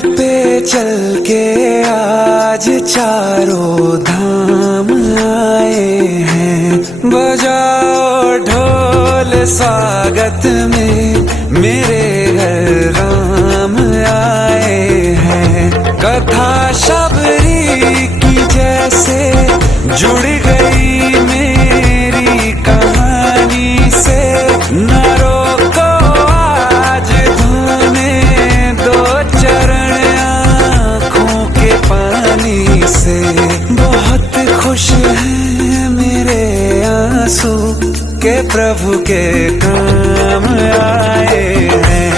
पे चल के आज चारों धाम आए हैं। बजाओ ढोल स्वागत में, मेरे घर राम आए हैं। कथा शबरी की जैसे जुड़ गई मेरी कहानी से। न रोको आज धोने दो चरण आँखों के पानी से। बहुत खुश हैं मेरे आंसू के प्रभु के काम आए हैं।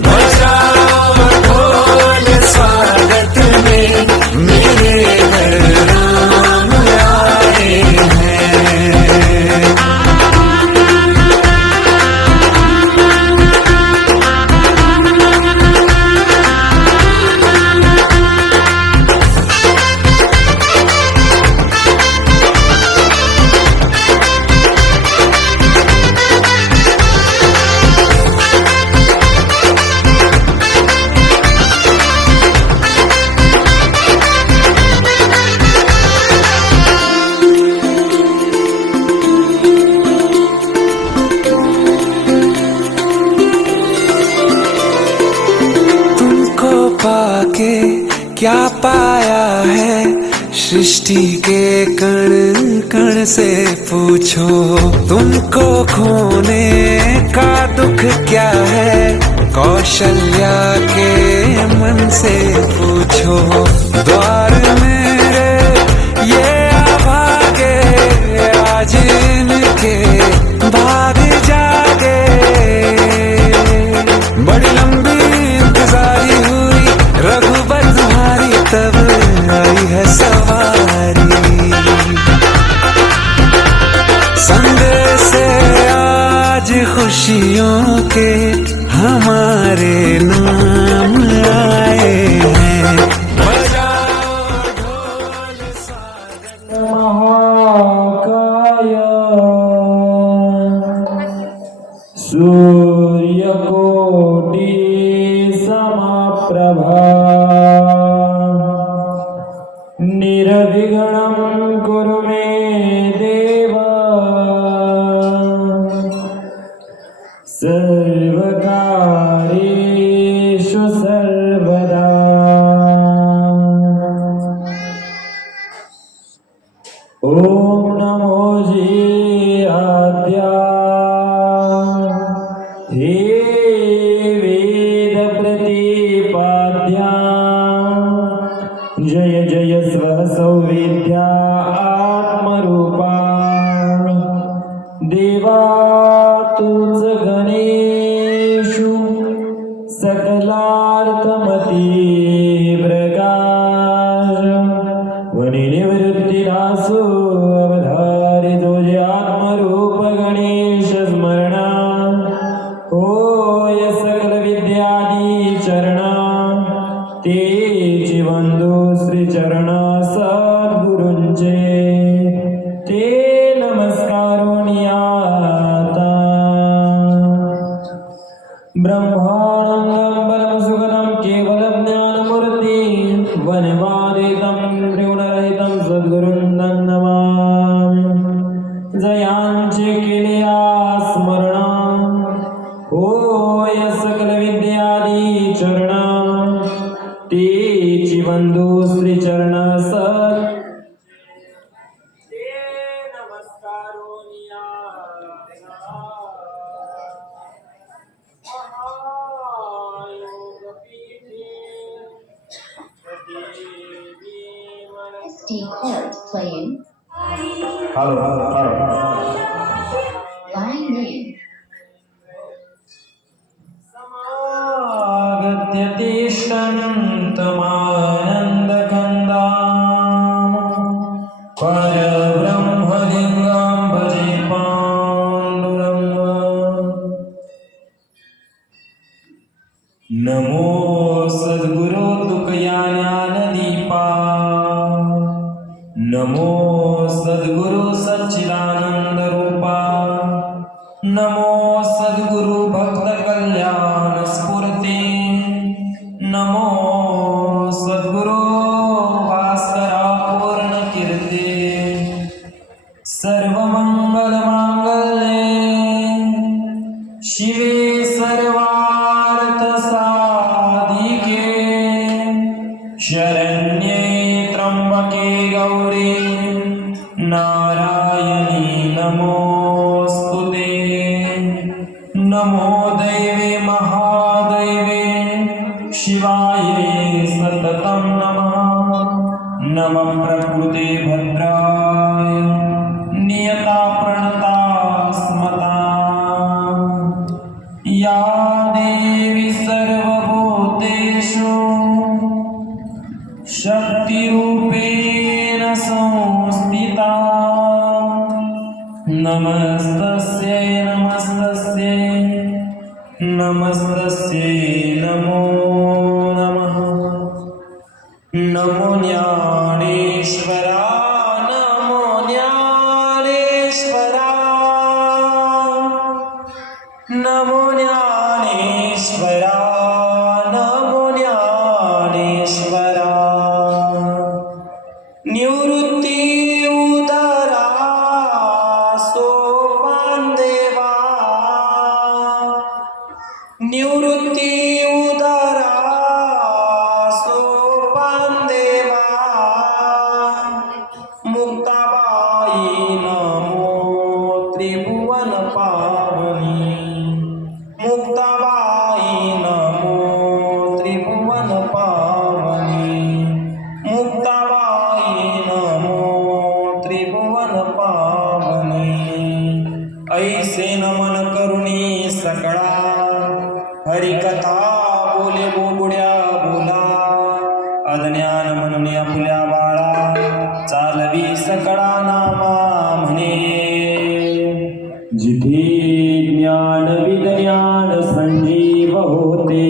बजाओ ढोल स्वागत में, मेरे घर राम आए हैं। पाके क्या पाया है सृष्टि के कण कण से पूछो। तुमको खोने का दुख क्या है कौशल्या के मन से पूछो। द्वार मेरे ये अभागे आज इनके भाग जागे। बड़ी लंबी इंतजारी हुई रघुबर तुम्हारी, तब आई है सवारी। संदेश से आज खुशियों के हमारे नाम आए हैं। बजाओ ढोल स्वागत। महाकाय सूर्यकोटि समप्रभा, निर्विघ्नं कुरु मे देव। सर्वकार्येषु सर्वदा। ओम नमो जीराद्या, हे वेद प्रतिपाद्या। जय जय स्वसौविद्या आत्मरूपा। देवा तुझ गणेशु सकलार्थमती प्रकाश। वनि निवृत्तिनाशो अवधारी तुझे आत्मरूप गणेश स्मरणा। होय सकल विद्यादी चरणा, तेची बंधू श्री चरण सद्गुरूंचे ते नमस्कारोनी आता। ब्रह्मानंदं परमसुखदं केवलं ज्ञानमूर्ति, वनवादितं त्रिगुणरहितं सद्गुरुं नमामि। जयांचे केलिया स्मरण, होय सकल विद्यादी चरणा, तेची बंधू श्री चरण सत ते नमस्कारोनी आता। SD card playing. Hello. Line name. समागत्य तिष्ठन्तमानन्दकन्दाम्, परब्रह्मलिङ्गं भजे पाण्डुरङ्गम्। नमो सद्गुरो तुकया ज्ञानदीपा, नमो सद्गुरु सच्चिदानंद रूपा, नमो सद्गुरु भक्त कल्याण स्फूर्ती, नमो सर्वमंगलमांगल्ये शिवे सर्वार्थसाधिके शरण्ये त्र्यंबके गौरी नारायणी नमोस्तुते नमो दैवे महादैवे शिवाये सततं नमः नमः प्रकृते भद्राय नियता प्रणता स्मता या देवी सर्वभूतेषु शक्तिरूपेण संस्थिता नमस्तस्यै नमस्तस्यै नमस्तस्यै नमो नमः नमो ज्ञानेश्वरा नमो ज्ञानेश्वरा नमो ज्ञानेश्वरा नमो ज्ञानेश्वरा निवृत्ती उदरा सोपान देवा निवृत्ती उदरा सोपान देवा मुक्ताबाई नमो त्रिभुवन पावनी मुक्ताबाई नमो त्रिभुवन पावनी मुक्ताबाई नमो त्रिभुवन पावनी ऐसे नमन करुणी सकळा हरिकथा बोले बोबड्या बोला अज्ञान म्हणून आपल्या बाळा चालवी सकळा नामा म्हणे जिथे ज्ञान विज्ञान संजीव होते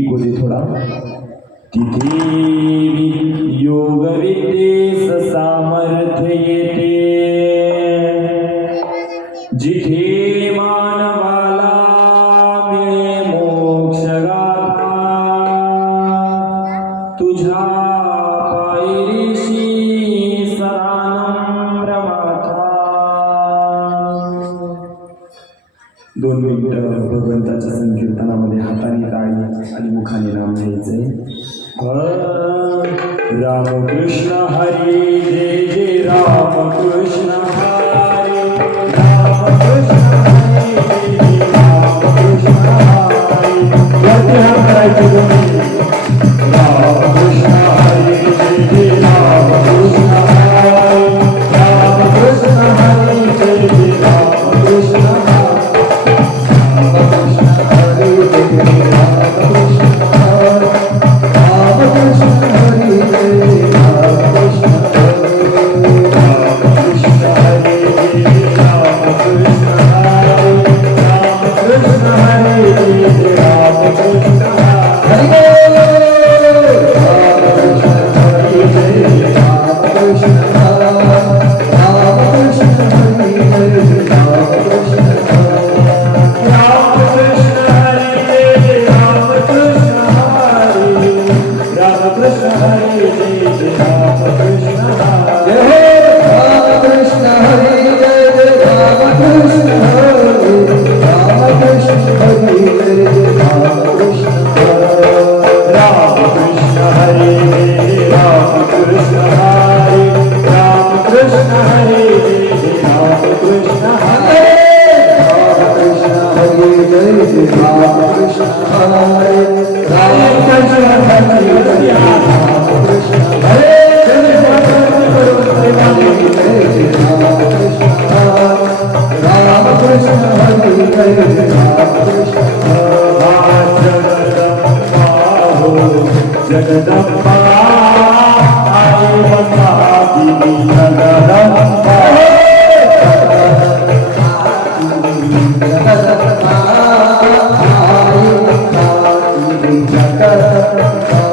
इको दे थोडा तिथे योग विद्येस सामर्थ्य येते जिथे मानवाला मिळे मोक्ष गाथा तुझ्या पायरीशी सदानम्र माथा 2 मिनिटं भगवंताच्या संकीर्तनामध्ये हाताने टाळी आणि मुखाने नाम घ्यायचंय रामकृष्ण हरी जय जय रामकृष्ण हरी रामकृष्ण हरी जय जय रामकृष्ण हरी वरती हात करायचे तुम्ही रामकृष्ण हरी जय जय रामकृष्ण हरी रामकृष्ण हरी जय जय रामकृष्ण जगदम्बा आई बता दीदी जगदम्बा जगदम्बा आई बता दीदी जगदम्बा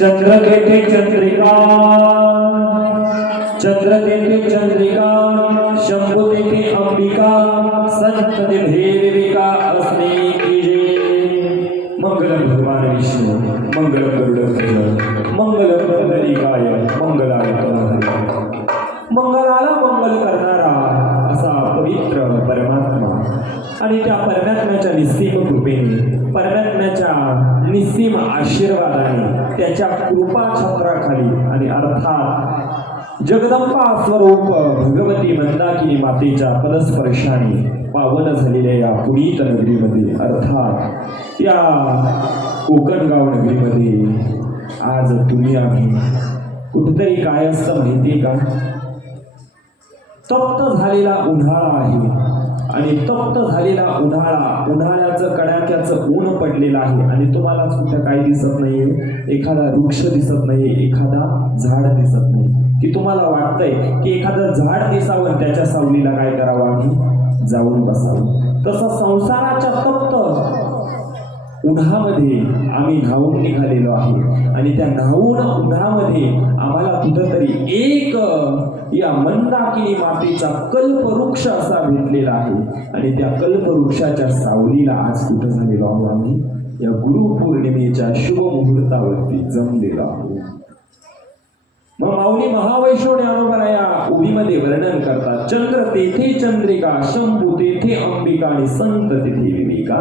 चंद्र तेथे चंद्रिका, चंद्र तेथे चंद्रिका, शंभू तेथे अंबिका, संत तेथे विवेका असणे की जय. मंगलम भगवान विष्णू, मंगलम गरुडध्वज, मंगलम पुंडरीकाय, मंगलाय तनोहरी. मंगलाला मंगल करणारा असा पवित्र परमात्मा आणि त्या परमात्म्याच्या निस्सीम कृपेने, परमात्म्याच्या निस्सीम आशीर्वादाने, त्याच्या कृपा छत्राखाली आणि अर्थात जगदंबा स्वरूप भगवती मंदाकिनी मातेच्या पदस्पर्शाने पावन झालेल्या या पुनीत नगरीमध्ये, अर्थात या कोकणगाव नगरीमध्ये आज तुम्ही आम्ही कुठेतरी काय असतं माहिती का? तप्त झालेला उन्हाळा आहे आणि तप्त झालेला उन्हाळ्याचं कडाक्याचं ऊन पडलेलं आहे आणि तुम्हाला कुठं काय दिसत नाहीये, एखादा वृक्ष दिसत नाही, एखादा झाड दिसत नाही, की तुम्हाला वाटतंय की एखादं झाड दिसावं, त्याच्या सावलीला काय करावं, आम्ही जाऊन बसावं. तसं संसाराच्या तप्त उन्हामध्ये आम्ही न्हावून निघालेलो आहे आणि त्या न्हावून उन्हामध्ये आम्हाला कुठंतरी एक या मंदाकिनी मातेचा कल्पवृक्ष असा भेटलेला आहे आणि त्या कल्पवृक्षाच्या सावलीला आज कुठं झालेलो आहोत आम्ही? या गुरुपौर्णिमेच्या शुभ मुहूर्तावरती जमलेलो आहोत. मग माऊली महावैष्णव ज्ञानोबा या उभीमध्ये वर्णन करतात, चंद्र तेथे चंद्रिका, शंभू तेथे अंबिका आणि संत तेथे विवेका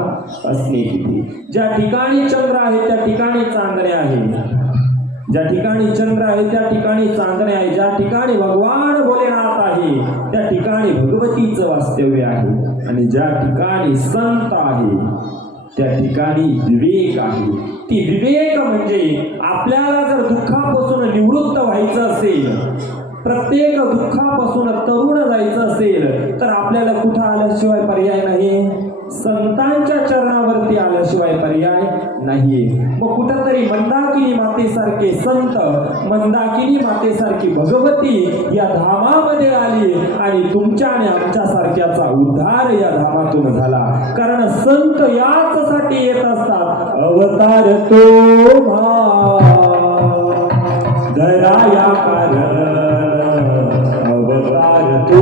असणे तिथे. ज्या ठिकाणी चंद्र आहे त्या ठिकाणी चांदणे आहे, ज्या ठिकाणी चंद्र आहे त्या ठिकाणी चांदणे आहे, ज्या ठिकाणी भगवान भोलेनाथ आहे त्या ठिकाणी भगवतीचं वास्तव्य आहे आणि ज्या ठिकाणी संत आहे त्या ठिकाणी विवेक आहे. ती विवेक म्हणजे आपल्याला जर दुःखापासून निवृत्त व्हायचं असेल, प्रत्येक दुःखापासून तरुण जायचं असेल तर आपल्याला कुठं आल्याशिवाय पर्याय नाही, संतांच्या चरणावरती आल्याशिवाय पर्याय नाहीये. मग कुठंतरी मंदाकिनी मातेसारखे संत, मंदाकिनी मातेसारखी भगवती या धामामध्ये आली आणि तुमच्या आणि आमच्या सारख्याचा उद्धार या धामातून झाला. कारण संत याचसाठी येत असतात, अवतार तो दराया कारण, अवतार तो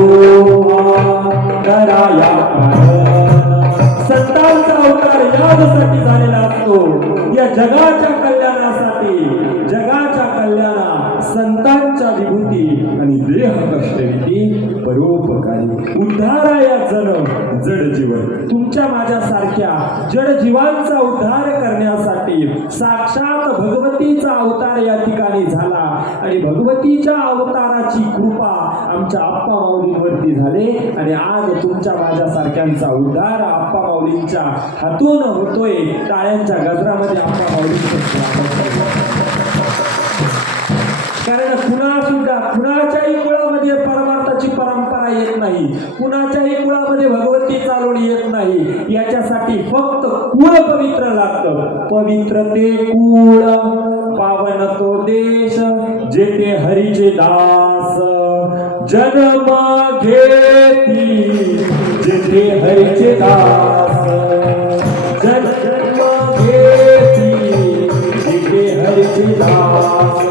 दराया कारण. संतांचा अवतार यासाठी झालेला असतो, या जगाच्या कल्याणासाठी, जगाच्या कल्याणा संतांच्या विभूती आणि देह कष्टविधी परोपकारी उद्धाराया जड जीवन तुमच्या माझ्यासारख्या जड जीवांचा उद्धार करण्यासाठी साक्षात भगवतीचा अवतार या ठिकाणी झाला आणि भगवतीच्या अवताराची कृपा आमच्या आप्पा माऊलींवरती झाले आणि आज तुमच्या माझ्यासारख्यांचा उद्धार आप्पा माऊलींच्या हातून होतोय. टाळ्यांच्या गजरामध्ये आप्पा माऊलींचं कारण कुणाच्याही कुळामध्ये परमार्थाची परंपरा येत नाही, कुणाच्याही कुळामध्ये भगवती चालवून येत नाही. याच्यासाठी फक्त कुळ पवित्र लागतं. पवित्र ते कुळ, पावन तो देश, जेथे हरीचे दास जन्म घेती, जेथे हरीचे दास जन्म घेती, जेथे हरीचे दास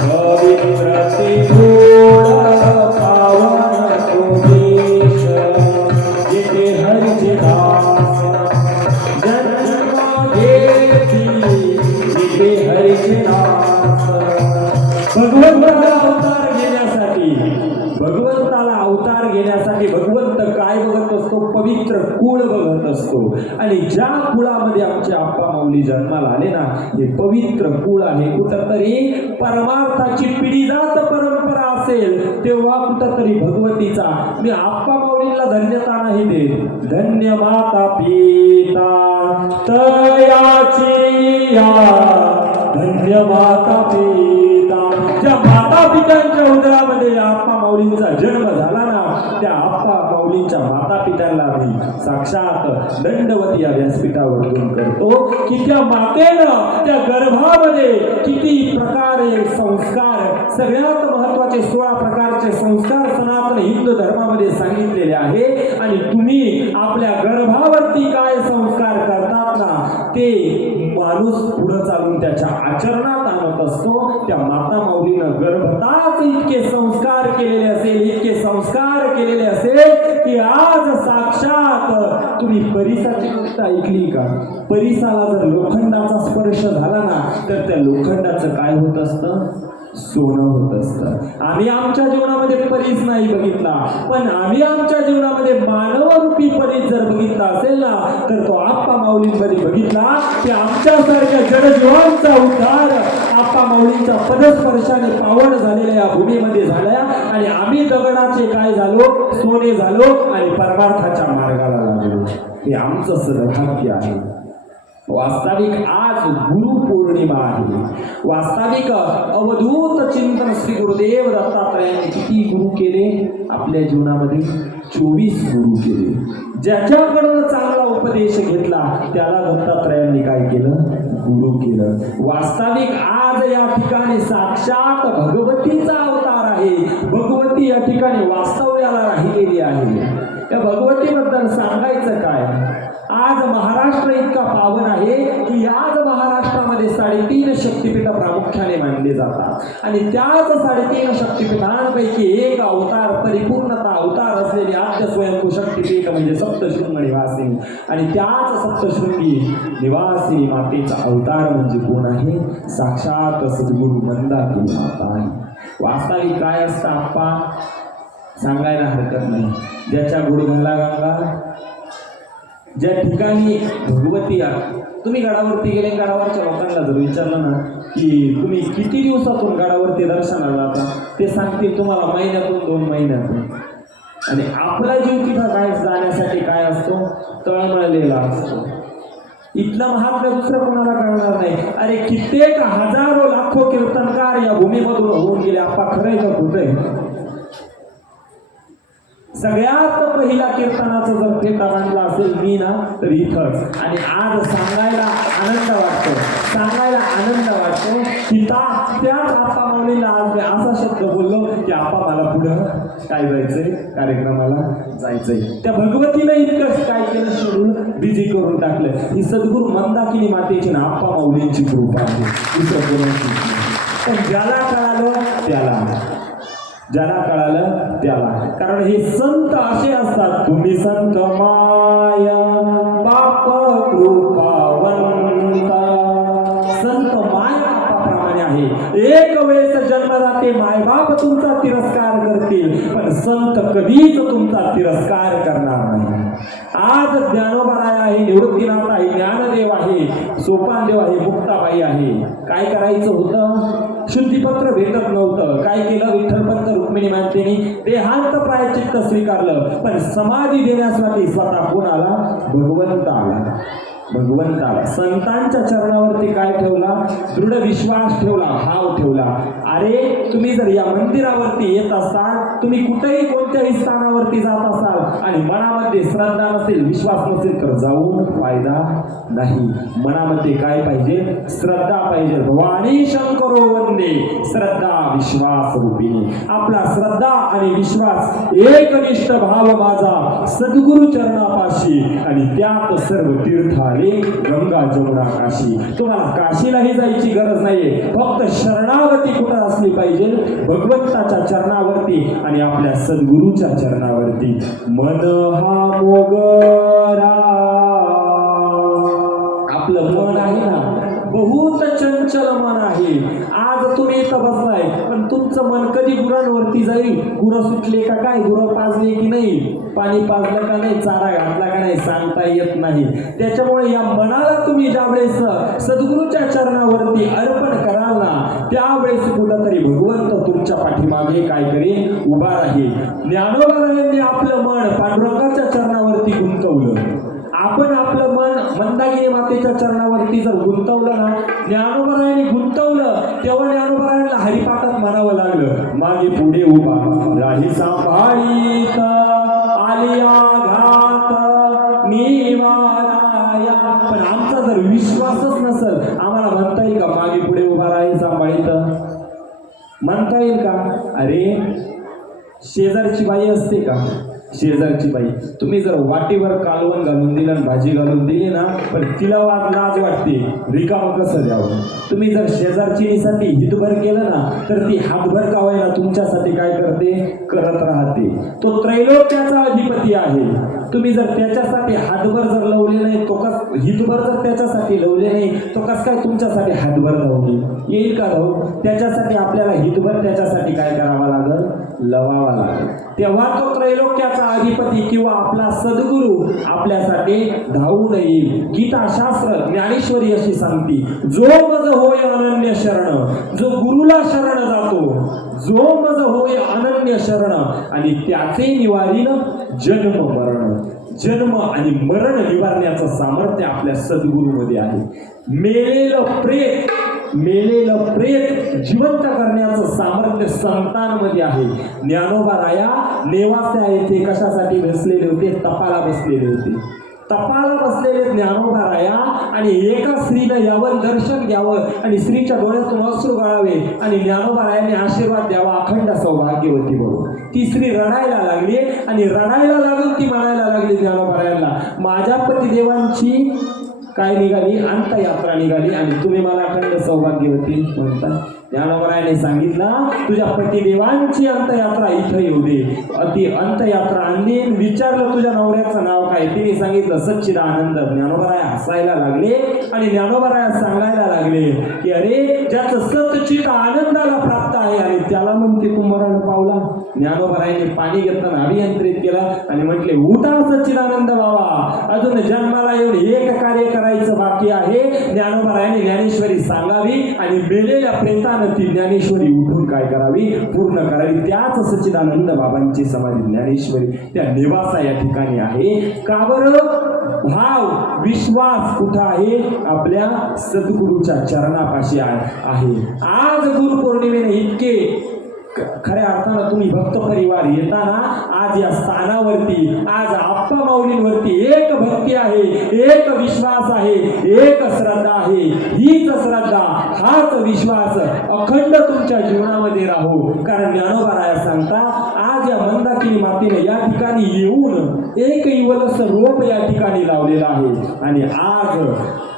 पवित्र ते कुळ, पावन तो देश, जेथे हरीचे दास जन्म घेती, जेथे हरीचे दास. भगवंताला अवतार घेण्यासाठी, भगवंताला अवतार घेण्यासाठी भगवंत काय बघत असतो? पवित्र कुळ बघत असतो. आणि ज्या कुळामध्ये आमचे आप्पा माऊली जन्माला आले ना, हे पवित्र कुळ आहे. कुठंतरी परमार्थाची पिढी जात परंपरा असेल तेव्हा कुठंतरी भगवतीचा. मी आप्पा माऊलींना धन्यता नाही देत, धन्य माता पिता तयाची या, धन्य माता पिता. ज्या माता पित्यांच्या उदरामध्ये आप्पा माऊलींचा जन्म झाला ना, त्या आप्पा माऊलींच्या माता पित्यांना मी साक्षात दंडवती या व्यासपीठावरून करतो की त्या मातेनं त्या गर्भामध्ये किती प्रकारे संस्कार, सगळ्यात महत्वाचे 16 प्रकारचे संस्कार सनातन हिंदू धर्मामध्ये सांगितलेले आहे. आणि तुम्ही आपल्या गर्भावरती काय संस्कार करतात ना, ते माणूस पुढे चालून त्याच्या आचरणात आणत असतो. त्या माता माऊलीनं गर्भताच इतके संस्कार केलेले असेल, इतके संस्कार केलेले असेल की आज साक्षात तुम्ही परिसाची गोष्ट ऐकली का? परिसाला जर लोखंडाचा स्पर्श झाला ना, तर त्या लोखंडाचं काय होत असतं? सोनं होत असतं. आम्ही आमच्या जीवनामध्ये परीस नाही बघितला, पण आम्ही आमच्या जीवनामध्ये मानवरूपी परीस जर बघितला असेल ना, तर तो आप्पा माऊलींमध्ये बघितला की आमच्यासारख्या जडजीवांचा उद्धार आप्पा माऊलींच्या पदस्पर्शाने पावन झालेल्या या भूमीमध्ये झाल्या आणि आम्ही दगडाचे काय झालो? सोने झालो आणि परमार्थाच्या मार्गाला लागलो. हे आमचं सद्भाग्य आहे. वास्तविक आज गुरुपौर्णिमा आहे. वास्तविक अवधूत चिंतन श्री गुरुदेव दत्तात्रयांनी किती गुरु केले आपल्या जीवनामध्ये? 24 गुरु केले. ज्याच्याकडून चांगला उपदेश घेतला त्याला दत्तात्रयांनी काय केलं? गुरु केलं. वास्तविक आज या ठिकाणी साक्षात भगवतीचा अवतार आहे. भगवती या ठिकाणी वास्तव्याला राहिलेली आहे. त्या भगवतीबद्दल सांगायचं काय? आज महाराष्ट्र इतका पावन आहे की आज महाराष्ट्रामध्ये 3.5 शक्तिपीठ प्रामुख्याने मानले जातात आणि त्याच 3.5 शक्तिपीठांपैकी एक अवतार, परिपूर्णता अवतार असलेले आद्य स्वयंभू शक्तिपीठ म्हणजे सप्तशृंग निवासिनी. आणि त्याच सप्तशृंगी निवासिनी मातेचा अवतार म्हणजे कोण आहे? साक्षात सद्गुरु मंदाकिनी माता आहे. वास्तविक काय असतं आप्पा? सांगायला हरकत नाही. ज्याच्या गुडघाला गंगा, ज्या ठिकाणी भगवती आहे. तुम्ही गडावरती गेले, गडावरच्या लोकांना जर विचारलं ना की तुम्ही किती दिवसातून गडावरती दर्शनाला जाता, ते सांगतील तुम्हाला महिन्यातून 2 महिन्यातून. आणि आपला जीव तिथं काय जाण्यासाठी काय असतो? तळमळलेला असतो. इथला महात्म्य दुसरं कोणाला कळणार नाही. अरे कित्येक हजारो लाखो कीर्तनकार या भूमीमधून होऊन गेले. आपा खरंय का खोटंय? सगळ्यात पहिला कीर्तनाचं जर पेटा आणला असेल मी ना, तर इथंच. आणि आज सांगायला आनंद वाटतो की त्याच आप्पा माऊलीला आज मी असा शब्द बोललो की आप्पा मला पुढं काय जायचंय, कार्यक्रमाला जायचंय. त्या भगवतीनं इतकंच काय केलं? शेड्यूल बिझी करून टाकलं. ही सद्गुरु मंदाकिनी मातेची ना आप्पा माऊलींची कृपा आहे, दुसरं कोणाची. पण ज्याला कळालं त्याला. कारण हे संत असे असतात. तुम्ही संत माया बाप कृपावंता, आहे. एक वेळेस जन्मदाते मायबाप तुमचा तिरस्कार करतील, पण संत कधीच तुमचा तिरस्कार करणार नाही. आज ज्ञानोबाराय आहे, निवृत्तीनाथ आहे, ज्ञानदेव आहे, सोपानदेव आहे, मुक्ताबाई आहे. काय करायचं होतं? शुद्धीपत्र भेटत नव्हतं. काय केलं? विठ्ठलपंत रुक्मिणी मातेने देहांत प्रायचित्त स्वीकारलं, पण समाधी देण्यासाठी स्वतः कोण आला? भगवंत आला. भगवंत आला. संतांच्या चरणावरती काय ठेवला? दृढ विश्वास ठेवला, भाव ठेवला. अरे तुम्ही जर या मंदिरावरती येत असाल, तुम्ही कुठेही कोणत्याही स्थानावरती जात असाल आणि मनामध्ये श्रद्धा नसेल, विश्वास नसेल, तर जाऊन फायदा नाही. मनामध्ये काय पाहिजे? श्रद्धा पाहिजे. भवानी शंकरो वंदे श्रद्धा विश्वास रूपिणी. आपला श्रद्धा आणि विश्वास एकनिष्ठ भाव माझा सद्गुरु चरणापाशी, आणि त्यात सर्व तीर्थ आले गंगा जमुना काशी. तुम्हाला काशीलाही जायची गरज नाहीये, फक्त शरणागती कुठं असली पाहिजे? भगवंताच्या चरणावरती आणि आपल्या सद्गुरूच्या चरणावरती. मन हा मोगरा, आपलं मन आहे ना, बहुत चंचल मन आहे. आज तुम्ही इथं बसलाय, पण तुमचं मन कधी गुरांवरती जाईल? गुरं सुटले का काय? गुरं पाजले की नाही? पाणी पाजलं का नाही? चारा घातला का नाही? सांगता येत नाही. त्याच्यामुळे या मनाला तुम्ही ज्यावेळेस सद्गुरूच्या चरणावरती अर्पण कराल ना, त्यावेळेस कुठंतरी भगवंत तुमच्या पाठीमागे काय करेल? उभा राहील. ज्ञानोबारायांनी आपलं मन पांडुरंगाच्या चरणावरती गुंतवलं. आपण आपलं मन मंदाकिनी मातेच्या चरणावरती जर गुंतवलं ना, ज्ञानोबारायांनी गुंतवलं, तेव्हा ज्ञानोबारायांना हरिपाठात म्हणावं लागलं, मागे पुढे उभा राही सांभाळीत आलिया घात निवाराया. पण आमचा जर विश्वासच नसेल, आम्हाला म्हणता येईल का मागे पुढे उभा राही सांभाळीत? म्हणता येईल का? अरे शेजारची बाई असते का? शेजारची बाई, तुम्ही जर वाटीवर कालवण घालून दिलं आणि भाजी घालून दिली ना, पण तिला लाज वाटते, रिकामं कसं द्यावं? तुम्ही जर शेजारचीसाठी हितभर केलं ना, तर ती हातभर का होईना तुमच्यासाठी काय करते? करत राहते. तो त्रैलोक्याचा अधिपती आहे. तुम्ही जर त्याच्यासाठी हातभर जर लावले नाही, तो कस हितभर जर त्याच्यासाठी लावले नाही, तो कस काय तुमच्यासाठी हातभर लावली? येईल का भाऊ? त्याच्यासाठी आपल्याला हितभर त्याच्यासाठी काय करावं लागल? लवावा लागेल. तेव्हा तो त्रैलोक्याचा अधिपती किंवा आपला सद्गुरू आपल्यासाठी धावून येईल. गीताशास्त्र ज्ञानेश्वरी अशी सांगते, जो मज होय अनन्य शरण, जो गुरुला शरण जातो, जो मज होय अनन्य शरण, आणि त्याचे निवारीन जन्म मरण. जन्म आणि मरण निवारण्याचं सामर्थ्य आपल्या सद्गुरूमध्ये आहे. मेलेलं प्रेत जिवंत करण्याचं सामर्थ्य संतांमध्ये आहे. ज्ञानोबाराया नेवासा येथे कशासाठी बसलेले होते? तपाला बसलेले होते. तपाला बसलेले ज्ञानोबाराया आणि एका स्त्रीनं यावं, दर्शन घ्यावं आणि स्त्रीच्या डोळ्यातून अश्रू गळावे आणि ज्ञानोबारायाने आशीर्वाद द्यावा, अखंड सौभाग्यवती बरोबर. ती स्त्री रडायला लागली आणि रडायला लागून ती म्हणायला लागली ज्ञानोबारायांना, माझ्या पतिदेवांची काय निघाली? अंतयात्रा निघाली आणि तुम्ही मला अखंड सौभाग्यवती म्हणता. ज्ञानोबारायाने सांगितलं, तुझ्या पतिदेवांची अंतयात्रा इथं येऊ दे. ती अंतयात्रा आणली. विचारलं तुझ्या नवऱ्याचं नाव काय? तिने सांगितलं सच्चिदानंद. ज्ञानोबाराया हसायला लागले आणि ज्ञानोबाराया सांगायला लागले की अरे ज्याचं सच्चित आनंदाला प्राप्त आहे आणि त्याला म्हणते तू मरण पावला. ज्ञानोबारायांनी पाणी घेताना अभियंत्रित केलं आणि म्हटले, उठा सच्चिदानंद बाबा, अजून जन्माला येऊन एक कार्य करायचं बाकी आहे. ज्ञानोबारायांनी ज्ञानेश्वरी सांगावी आणि मेलेल्या प्रेतानं ती ज्ञानेश्वरी उठून काय करावी? पूर्ण करावी. त्याच सच्चिदानंद बाबांची समाधी ज्ञानेश्वरी त्या नेवासा या ठिकाणी आहे. का बरं? भाव विश्वास कुठं आहे? आपल्या सद्गुरूच्या चरणापाशी आहे. आज गुरुपौर्णिमेने इतके खऱ्या अर्थानं तुम्ही भक्त परिवार येताना आज या स्थानावरती, आज आप्पा माऊलींवरती एक भक्ती आहे, एक विश्वास आहे, एक श्रद्धा आहे. हीच श्रद्धा, हाच विश्वास अखंड तुमच्या जीवनामध्ये राहो. कारण ज्ञानोबाराया सांगता, आज या मंदाकिनी मातेने या ठिकाणी येऊन एक इवलस रोप या ठिकाणी लावलेला आहे आणि आज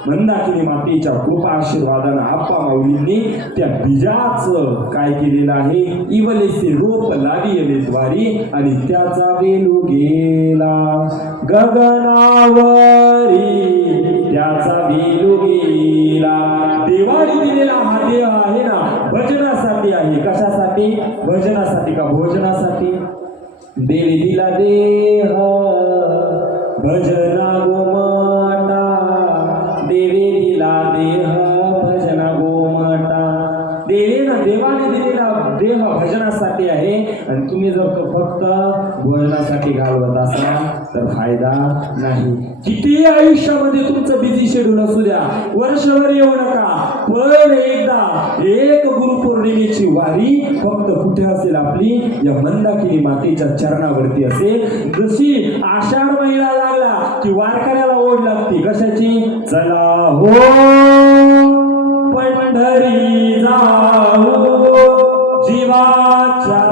मंदाकिनी मातेच्या कृपा आशीर्वादानं आप्पा माऊलींनी त्या बीजाचं काय केलेलं आहे? इवलेसे रोप लाविले द्वारी आणि त्याचा वेलू गेला गगनावरी, त्याचा वेलू गेला देवाने दिलेला हा देह आहे ना भजनासाठी आहे. कशासाठी? भजनासाठी का भोजनासाठी? देवी दिला देह भजना गोमाता, देवी दिला देह भजना गोमाता. देवाने दिलेला देह भजनासाठी आहे आणि तुम्ही जर तो फक्त भोजनासाठी घालवत असाल तर फायदा नाही. किती आयुष्यामध्ये तुमचं बिझी शेड्यूल असू द्या, वर्षभर येऊ नका, पण एकदा एक गुरुपौर्णिमेची वारी फक्त कुठे असेल? आपली या मंदाकिनी मातेच्या चरणावरती असेल. जशी आषाढ महिना लागला की वारकऱ्याला ओढ लागते. कशाची? चला हो पंढरी जाऊ, जीवाच्या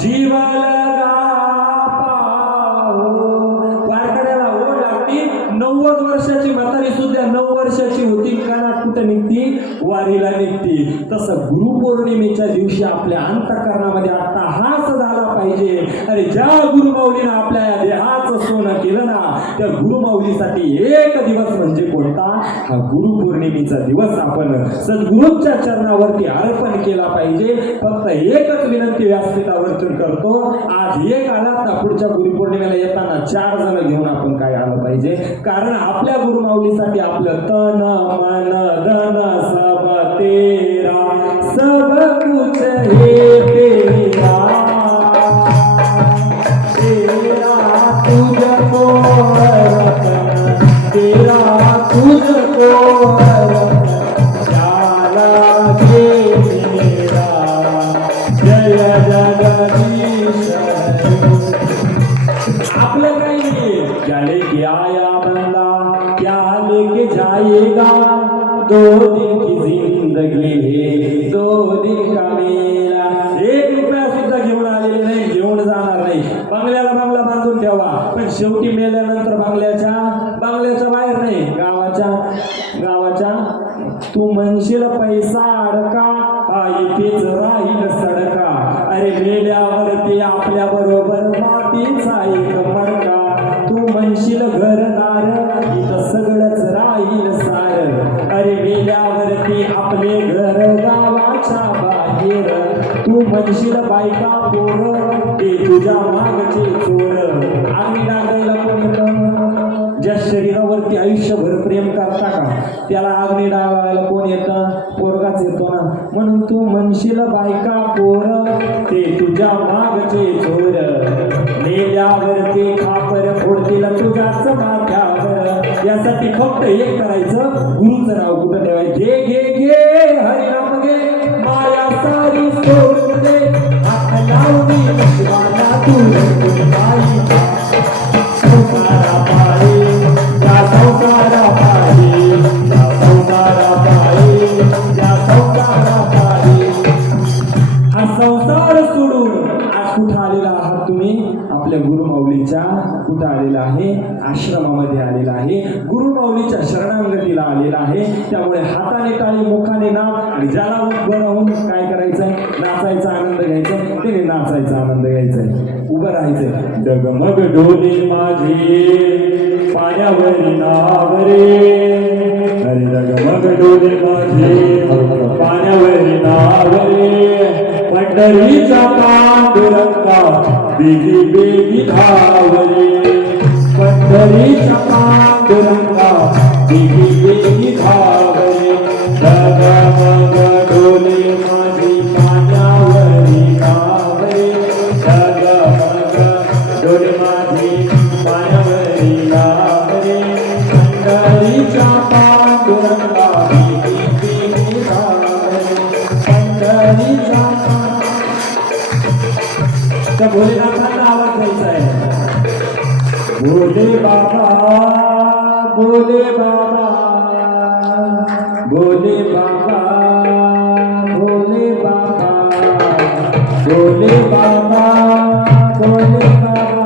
जीव लगा पाहू. वारकऱ्याला ओढ लागती. 90 वर्षाची म्हातारी सुद्धा 9 वर्षाची होती, कानात कुठं निघती? वारीला निघती. तसं गुरुपौर्णिमेच्या दिवशी आपल्या अंतःकरणामध्ये आता हाच झाला पाहिजे. अरे ज्या गुरुमाऊलीनं आपल्या या देहाचं सोनं केलं ना, त्या गुरुमाऊलीसाठी एक दिवस म्हणजे कोणता? हा गुरुपौर्णिमेचा दिवस आपण सद्गुरूंच्या चरणावरती अर्पण केला पाहिजे. फक्त एकच विनंती व्यासपीठावरतून करतो, आज एक आलात ना, पुढच्या गुरुपौर्णिमेला येताना 4 जण घेऊन आपण काय आलं पाहिजे. कारण आपल्या गुरुमाऊलीसाठी आपलं तन मन धन सब तेरा, सब कुछ हे तेरा, तेरा तुझको अर्पण, तेरा तुझको अर्पण, प्याला घे मेरा, जय जगदीश. आपलं काही नाही, क्या लेके आया बंदा क्या लेके जाएगा, 2 दिन की जिंदगी है 2 दिन का मेला. 1 रुपया सुद्धा घेऊन आलेले नाही, घेऊन जाणार नाही. बंगल्याला बंगला बांधून ठेवा, पण शेवटी मेल्यानंतर बंगल्याच्या बाहेर नाही, गावाच्या तू म्हणशील पैसा अडका, इथेच राहील सडका. अरे मेल्यावरती आपल्या बरोबर मातीचा एक मडका. तू म्हणशील घरदार, इथं सगळंच राहील सार. अरे मेल्यावरती आपले घर गावाच्या बाहेर. तू म्हणशील बायका पोर, ते तुझ्या मागचे चोर. आम्ही डागायला कोण येतं? ज्या शरीरावरती आयुष्यभर प्रेम करता का त्याला आग्नी डागायला कोण येतं? पोरगाच येतो ना. म्हणून तू म्हणशील बायका पोर, ते तुझ्या मागचे चोर. मेल्यावरती खापर फोडतील तुझ्याच माथ्यावर. यासाठी फक्त एक करायचं, गुरुचं नाव कुठं ठेवायचं? घे घे घे हरिनाम घे, माया सारी सोडून दे, हात लावून विश्वाला तू आई. संसारा पायी, त्या संसारा पायी, त्या संसारा पायी, त्या संसारा पायी. हा संसार सोडून आज कुठं आलेला आहात तुम्ही? आपल्या गुरुमाऊलीच्या कुठं आलेला आहे? आश्रमामध्ये आलेला आहे, गुरुमाऊलीच्या शरणांगतीला आलेला आहे. त्यामुळे हाताने टाळी, मुखाने नाम, आणि ज्याला उभं राहून काय करायचंय? नाचायचा आनंद घ्यायचा. त्याने नाचायचा आनंद घ्यायचाय. उभं राहायचंय. डगमग डोले माझे पाण्यावरी नावरे, अरे डगमग डोले माझे पाण्यावरी नावरे. पंढरीचा पांडुरंगा बेगी बेगी धावरे, पंढरीचा पांडुरंगा बेगी बेगी धावरे. डगमग डोले माझी पाण्यावरी नावरे, डगमग डोले माझी पाण्यावरी नावरे. पंढरीचा पांडुरंगा बेगी बेगी धावरे, पंढरीचा. त्या भोलेनाथांना आवाज द्यायचा आहे. भोले बाबा, भोले बाबा, भोले बाबा, भोले बाबा, भोले बाबा, भोले बाबा, भोले बाबा,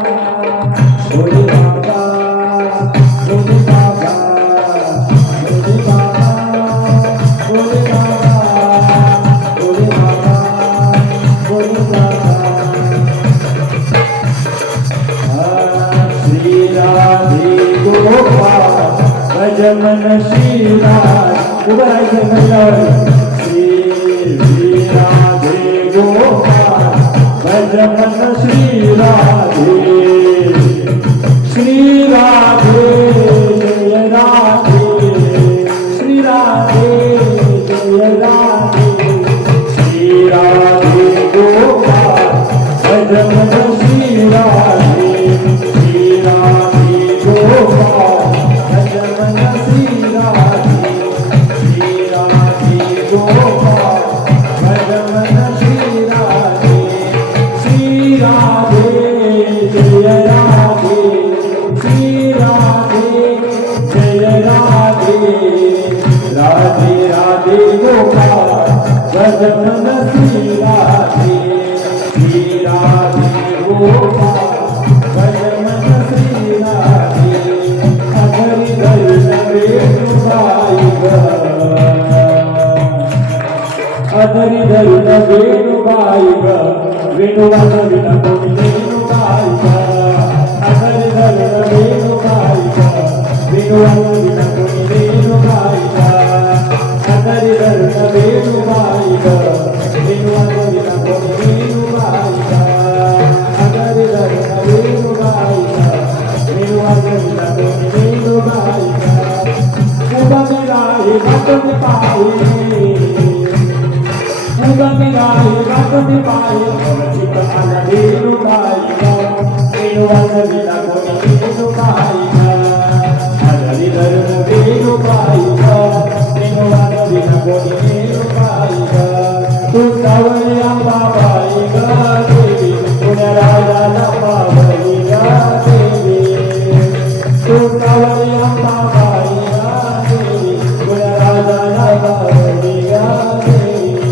भोले बाबा, भोले बाबा, भोले बाबा, भोले बाबा, भोले बाबा. श्री राधे गोपाल भज मन श्री राधे. उभं राहायचं महिलावर. श्री राधे गोपाळ भज मन श्री राधे. श्री राधे जय राधे. श्री राधे जय राधे. श्री राधे गोपाळ भज मन श्री राधे. श्री राधे गोपाळ भज मन श्री राधे. श्री राधे गोपाळ भज मन श्री राधे. श्री राधे जय राधे. श्री राधे जय राधे. राधे राधे गोपाळ भज मन श्री राधे. श्री राधे गोपाळ भज मन श्री राधे. अधरी धरुण वेणुबाई ग. अधरी धरुण वेणुबाई ग. वेणुबाई विना कोणी वेणुबाई ग. अधरी धरुण वेणुबाई ग. वेणुबाई विना कोणी वेणुबाई ग. अधरी धरुण वेणुबाई ग. वेणुबाई विना कोणी वेणुबाई ग. अधरी धरुण वेणुबाई ग. वेणुबाई विना कोणी वेणुबाई ग. उभा मी राही बातमी पाही. उभा मी राही बातमी पाही. चित आला वेणुबाई ग. वेणुबाई विना कोणी वेणुबाई ग. अधरी धरुण वेणुबाई ग. वेणुबाई विना कोणी वेणुबाई ग. तू सावळी अंबाबाई ग देवी. पुण्या राजाला पावली ग देवी. तू सावळी अंबाबाई ग देवी. पुण्या राजाला पावली ग देवी.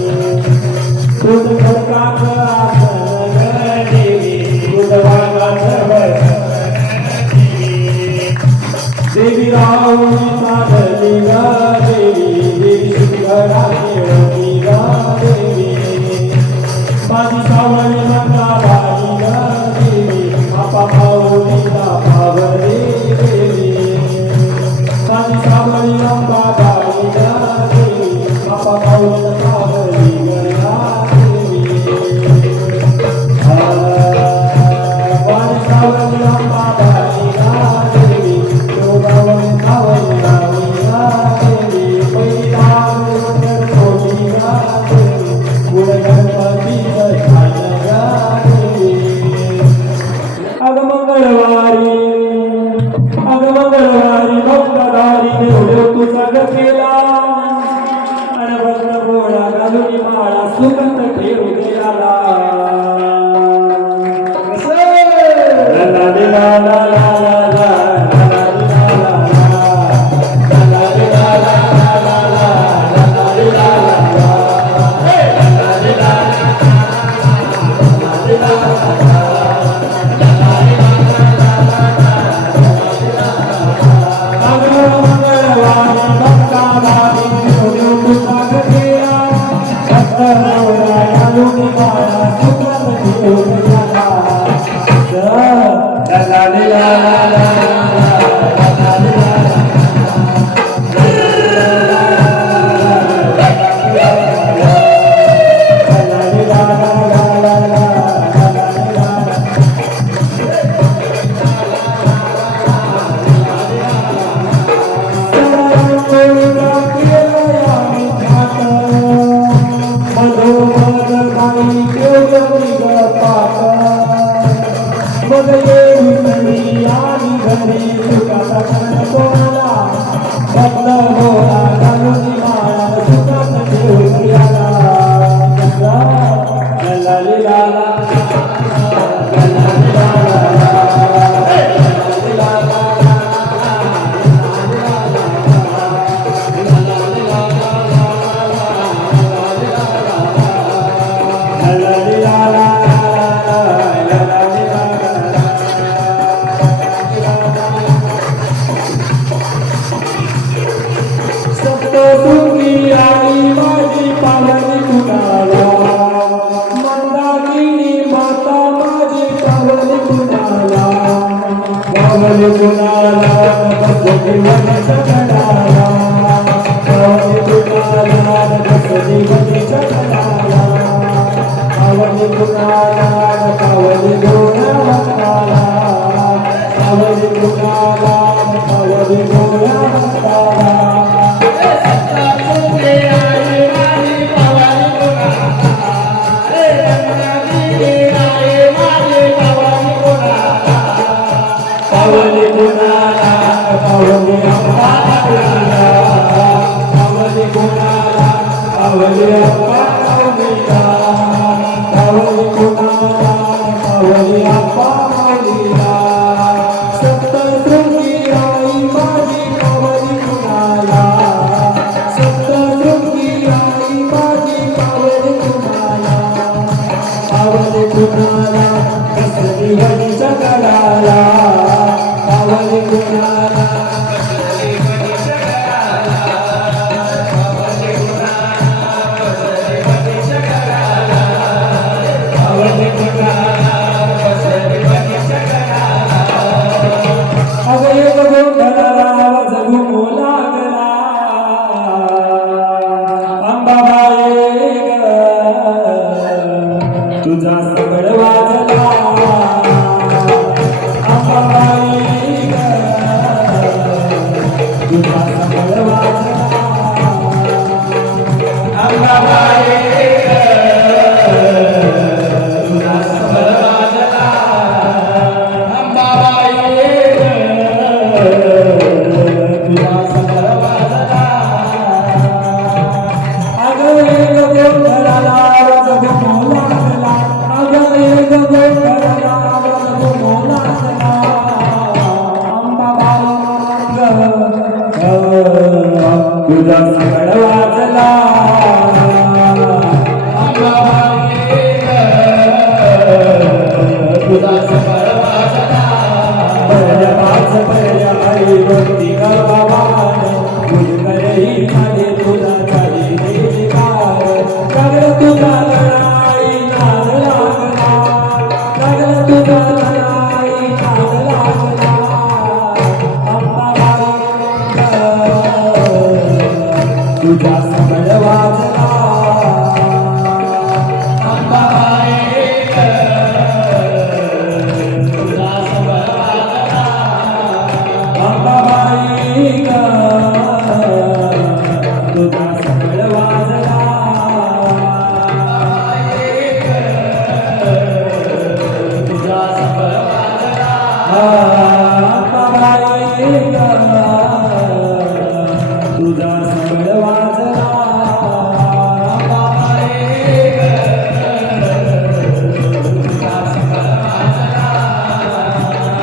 तुझ खडकाचं आसन ग देवी. तुझ वाघाचं वसन देवी. देवी राहुनी चालली ग देवी. देवी शिवगडा खेळली ग देवी. माझी सावळी मंगाबाई ग देवी. आपा पावलीला पावले देवी. माझी सावळी अंबाबाई ग देवी. आपा पावलीला पावली ग देवी. माझी सावळी अंबाबाई ग देवी. योगावळी पावली लावली ग देवी. पहिली लावली कोणी ग देवी. पुढे गणपतीचं झालं ग देवी. अग मंगळवारी भक्तदारी देव तुझा ग केला. आणि भक्त गोळा घालून माळा सुगंध ठेवू देला. ला ला ला ला ला कुणाला पावली गोळ्या भक्ताला पावली कुणाला पावली गोळ्या भक्ताला पावली कुणाला पावली अप्पा पावलीला पावली कुणाला पावली अप्पा पावलीला पावली कुणाला पावली अप्पा पावलीला सप्तशृंगी आई माझी पावली कुणाला सप्तशृंगी आई माझी पावली कुणाला पावली कुणाला कसली वणीच्या कडाला पावली कुणाला पावली कुणाला अगं एक गोंधळाला जगू लागला अंबाबाई ग तुझा सगळ वाजला अंबाबाई ग तुझा सगळ वाजला अंबाबाई ग तुझा सगळ वाजला अंबाबाई तुझा सगळ वाजला अगं एक गोंधळाला जगू लागला अगं एक गोंधळाला जगू लागला अंबाबाई तुझा सगळ वाजला अंबाबाई तुझा सगळ वाजला पहिल्या पाच पहिल्या आई भक्ती गवान तुझकरही झाले तुझा झाली देशकार लागलं तुझा लढाई नाद लागला लागलं तुझा लढाई नाद लागला अंबाबाई तुझा सगळ वाजला अंबाबाई तुझा सगळ वाजला अंबाबाई तुझा सगळ वाजला तुझा सगळ वाजला अंबाबाई तुझा सगळ वाजला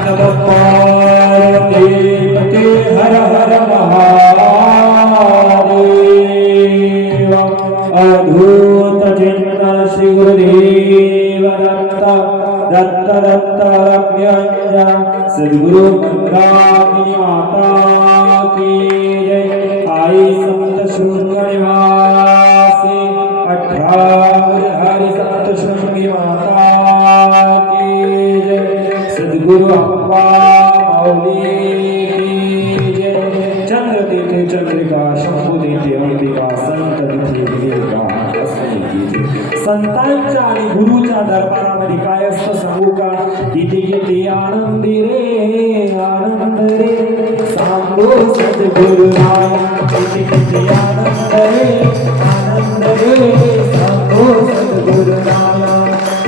नमः पार्वती पते हर हर महादेव अद्भुत चिंतन श्री गुरुदेव दत्त दत्त रम्यंजन सद्गुरु मंदाकिनी माता की जय आई संत शृंग निवासी 18 हरि संत शृंगी माता की जय सद्गुरु अप्पा माऊली की जय चंद्र तिथे चंद्रिका शंभू तिथे अंबिका संत तिथे विवेका असली की जय संतांच्या आणि गुरुच्या दरबारामध्ये काय असतं सांगू का किती किती आनंदी रे आनंद रे सांगो सद्गुरु राय किती किती आनंद रे सांगो सद्गुरु राय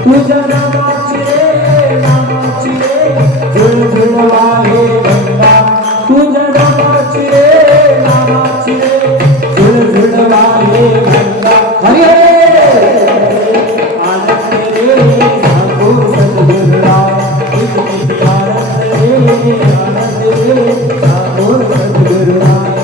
तुझ्या नामाची रे झुळझुळ वाहे गंगा तुझ्या नामाची रे झुळझुळ वाहे गंगा हरी आनंद रे सांगो सद्गुरु राय किती किती आनंद रे सांगो सद्गुरु राय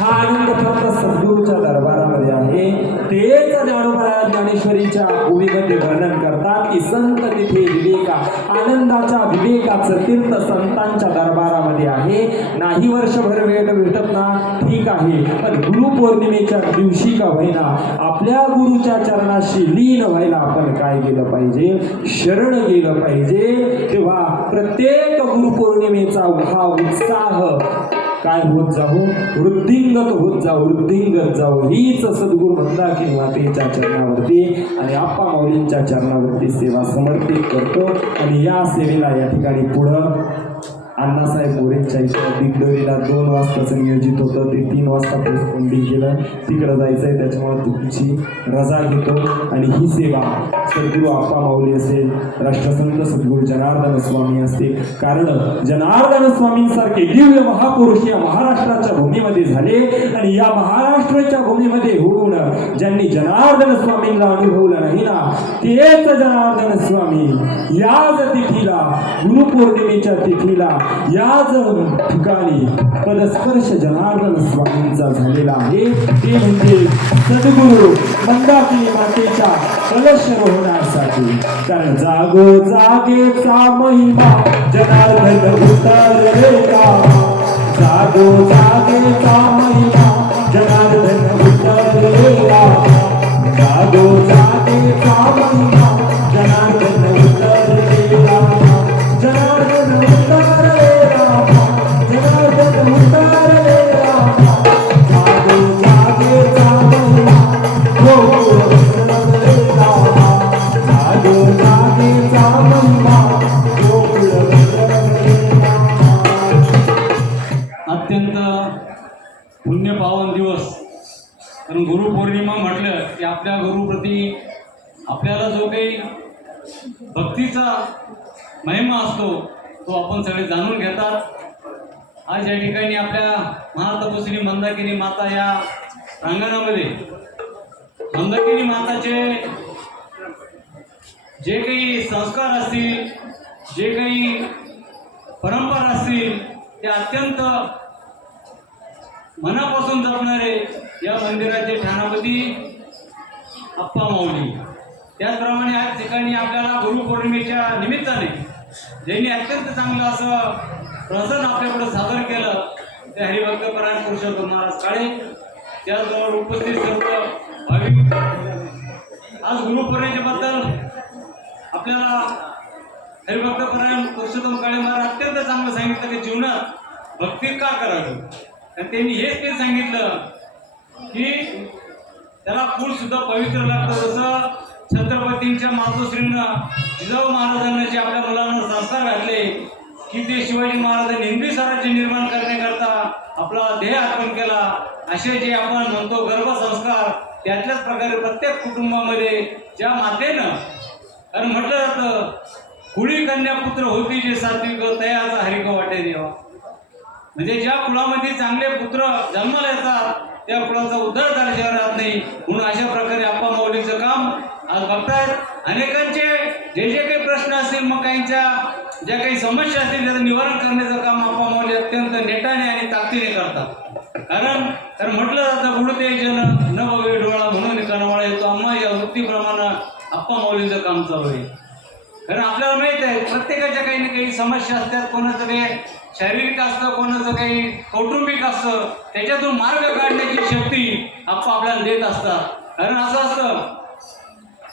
हा आनंद फक्त सद्गुरूच्या दरबारामध्ये आहे तेच ज्ञानोबा ज्ञानेश्वरीच्या भूमीमध्ये वर्णन करतात की संत तिथे विवेका आनंदाच्या विवेकाचं तीर्थ संतांच्या दरबारामध्ये आहे नाही वर्षभर वेळ भेटत ना ठीक आहे पण गुरुपौर्णिमेच्या दिवशी का होईना आपल्या गुरुच्या चरणाशी लीन व्हायला आपण काय केलं पाहिजे शरण गेलं पाहिजे तेव्हा प्रत्येक गुरुपौर्णिमेचा हा उत्साह काय होत जाऊ, वृद्धिंगत होत जाऊ, वृद्धिंगत जाऊ. हीच सद्गुरू मंदाकिनी मातेच्या चरणावरती आणि आप्पा माऊलींच्या चरणावरती सेवा समर्पित करतो. आणि या सेवेला या ठिकाणी पुढं अण्णासाहेब मोरेंच्या इथं दिगडोरीला 2 वाजताचं नियोजित होतं, ते 3 वाजता पोस्टपोंडिंग केलं. तिकडं जायचं आहे, त्याच्यामुळे तुमची रजा घेतो. आणि ही सेवा सद्गुरू आप्पा माऊली असेल, राष्ट्रसंत सद्गुरू जनार्दन स्वामी असतील. कारण जनार्दन स्वामींसारखे दिव्य महापुरुष या महाराष्ट्राच्या भूमीमध्ये झाले. आणि या महाराष्ट्राच्या भूमीमध्ये होऊन ज्यांनी जनार्दन स्वामींना अनुभवलं नाही ना, तेच जनार्दन स्वामी याच तिथीला, गुरुपौर्णिमेच्या तिथीला, याच ठिकाणी पदस्पर्श जनार्दन स्वामींचा झालेला आहे. ते म्हणजे सद्गुरू मंदाकिनी मातेच्या कलश रोवण्यासाठी. कारण जागो जागेचा महिमा जनार्दन उतरलेला, जागो जागेचा महिमा जनार्दन उतरलेला, जागो जागेचा महिमा जनार्दन उतरलेला, जनार्दन उतरलेला, जनार्दन उतरलेला, जागो जागेचा महिमा गोकुळ उतरलेला, जागो जागेचा महिमा गोकुळ उतरलेला. अत्यंत पुण्यपावन दिवस. कारण गुरुपौर्णिमा म्हटलं की आपल्या गुरुप्रती आपल्याला जो काही भक्तीचा महिमा असतो तो आपण सगळे जाणून घेतात. आज या ठिकाणी आपल्या महातपस्वी मंदाकिनी माता या प्रांगणामध्ये मंदाकिनी माताचे जे काही संस्कार असतील, जे काही परंपरा असतील, ते अत्यंत मनापासून जपणारे या मंदिराचे ठाणापती आप्पा माऊली. त्याचप्रमाणे आज ठिकाणी आपल्याला गुरुपौर्णिमेच्या निमित्ताने ज्यांनी अत्यंत चांगलं असं प्रसन्न आपल्याकडे सादर केलं ते हरिभक्तपरायण पुरुषोत्तम महाराज काळे. त्याचबरोबर उपस्थित सर्व भाविक. आज गुरुपौर्णिमेबद्दल आपल्याला हरिभक्तपरायण पुरुषोत्तम काळे महाराज अत्यंत चांगलं सांगितलं की जीवनात भक्ती का करावी. आणि त्यांनी हेच ते सांगितलं की त्याला फूल सुद्धा पवित्र लागतं. जसं छत्रपतींच्या मातोश्रींना जिजाऊ महाराजांना जे आपल्या मुलांना संस्कार घातले की ते शिवाजी महाराजांनी हिंदवी स्वराज्य निर्माण करण्याकरता आपला देह अर्पण केला, असे जे आपण म्हणतो गर्भसंस्कार, त्यातल्याच प्रकारे प्रत्येक कुटुंबामध्ये ज्या मातेनं, कारण म्हटलं जातं कुळी कन्या पुत्र होती जे सात्विक तयाचा हरिक वाटे देवा. म्हणजे ज्या कुळामध्ये चांगले पुत्र जन्माला येतात त्या कुळाचा उद्धार दर्जावर राहत नाही. म्हणून अशा प्रकारे आप्पा माऊलीचं काम आज बघतायत. अनेकांचे जे जे काही प्रश्न असतील, मग काहींच्या ज्या काही समस्या असतील त्याचं निवारण करण्याचं काम आप्पा माऊली अत्यंत नेटाने आणि ताकदीने करतात. कारण म्हटलं जातं गुडते जन न बघे डोळा म्हणून कणवाळा येतो. आम्हा या वृत्तीप्रमाणे आप्पा माऊलीचं काम चालू आहे. कारण आपल्याला माहित आहे प्रत्येकाच्या काही ना काही समस्या असतात. कोणाचं काही शारीरिक असतं, कोणाचं काही कौटुंबिक असतं. त्याच्यातून मार्ग काढण्याची शक्ती आप्पा आपल्याला देत असतात. कारण असं असतं,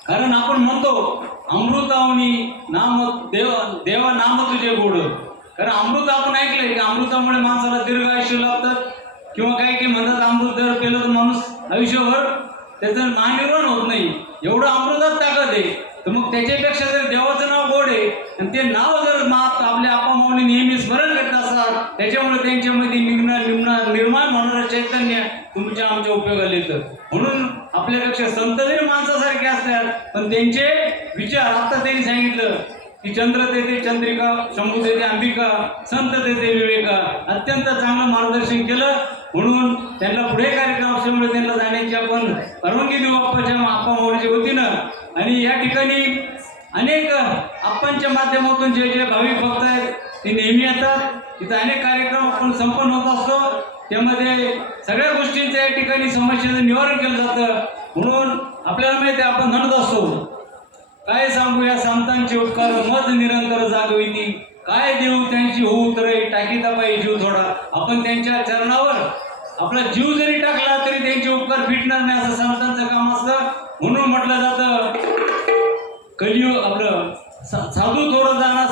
कारण आपण म्हणतो अमृतावनी नाम देवा नाम तुझे गोड. कारण अमृत आपण ऐकलंय की अमृतामुळे माणसाला दीर्घ आयुष्य लाभतात, किंवा काही म्हणतात अमृत जर पेलं तर माणूस आयुष्यभर त्याचं महानिर्वाण होत नाही. एवढं अमृतात ताकद आहे. तर मग त्याच्यापेक्षा जर देवाचं नाव गोड आहे आणि ते नाव जर आपल्या आप्पा माऊली नेहमी स्मरण करत असतात, त्याच्यामुळे त्यांच्यामध्ये निर्माण होणारं चैतन्य तुमच्या आमच्या उपयोगाला येतं. म्हणून आपल्यापेक्षा संत जरी माणसासारखे असतात पण त्यांचे विचार, आता त्यांनी सांगितलं की चंद्र देते चंद्रिका, शंभू देते अंबिका, संत देते विवेका. अत्यंत चांगलं मार्गदर्शन केलं. म्हणून त्यांना पुढे कार्यक्रम असल्यामुळे त्यांना जाण्याची आपण परवानगी देऊ आप्पाच्या माऊलीच्या वतीनं. आणि या ठिकाणी अनेक आप्पांच्या माध्यमातून जे जे भाविक भक्त आहेत ते नेहमी येतात. तिथं अनेक कार्यक्रम आपण संपन्न होत असतो. त्यामध्ये सगळ्या गोष्टींचं या ठिकाणी समस्येचं निवारण केलं जातं. म्हणून आपल्याला माहिती आहे आपण म्हणत असतो काय सांगू या संतांचे उपकार मज निरंतर जागविती, काय देऊ त्यांची होऊ तर टाकीता पाहिजे जीव थोडा. आपण त्यांच्या चरणावर आपला जीव जरी टाकला तरी त्यांचे उपकार फिटणार नाही, असं संतांचं काम असतं. म्हणून म्हटलं जातं कलियुग आपलं साधू थोर जाणा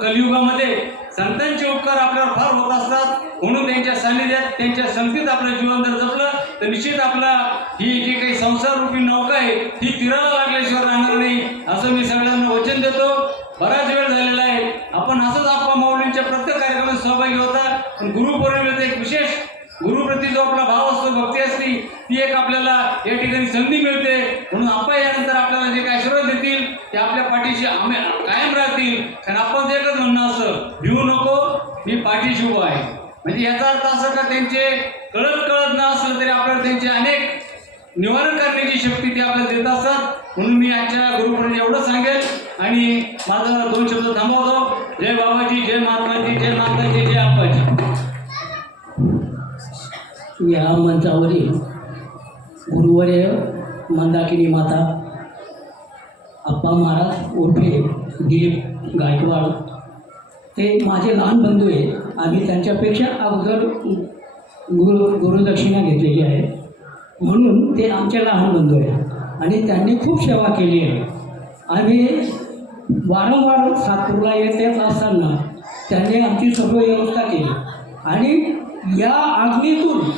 कलियुगामध्ये संतांचे उपकार आपल्यावर फार होत असतात. म्हणून त्यांच्या सानिध्यात त्यांच्या संगतीत आपलं जीवन जर जपलं तर निश्चित आपला ही जी काही संसार रूपी नौका आहे ही तीराला लागल्याशिवाय राहणार नाही असं मी सगळ्यांना वचन देतो. बराच वेळ झालेला आहे. आपण असंच आप्पा माऊलींच्या प्रत्येक कार्यक्रमात सहभागी होता. पण गुरुपौर्णिमेचा एक विशेष गुरुप्रती जो आपला भाव असतो, भक्ती असते, ती एक आपल्याला या ठिकाणी संधी मिळते. म्हणून आप्पा यानंतर आपल्याला जे काही आशीर्वाद देतील ते आपल्या पाठीशी कायम राहतील. कारण आपण एकच म्हणणं असं भिवू नको, मी पाठीशी उभा आहे. म्हणजे याचा अर्थ असा का त्यांचे कळत न असलं तरी आपल्याला त्यांचे अनेक निवारण करण्याची शक्ती ते आपल्याला देत असतात. म्हणून मी आजच्या गुरुपौर्णिमेत एवढं सांगेल आणि माझं 2 शब्द थांबवतो. जय बाबाजी, जय महात्माजी, जय माताजी, जय आप्पाजी. या मंचावरील गुरुवर्य मंदाकिनी माता आप्पा महाराज उर्फे दिलीप गायकवाड ते माझे लहान बंधू आहे. आम्ही त्यांच्यापेक्षा अगोदर गुरुदक्षिणा घेतलेली आहे म्हणून ते आमचे लहान बंधू आहे आणि त्यांनी खूप सेवा केली आहे. आम्ही वारंवार सातपूरला येत असताना त्यांनी आमची सर्व व्यवस्था केली आणि या आग्नीतून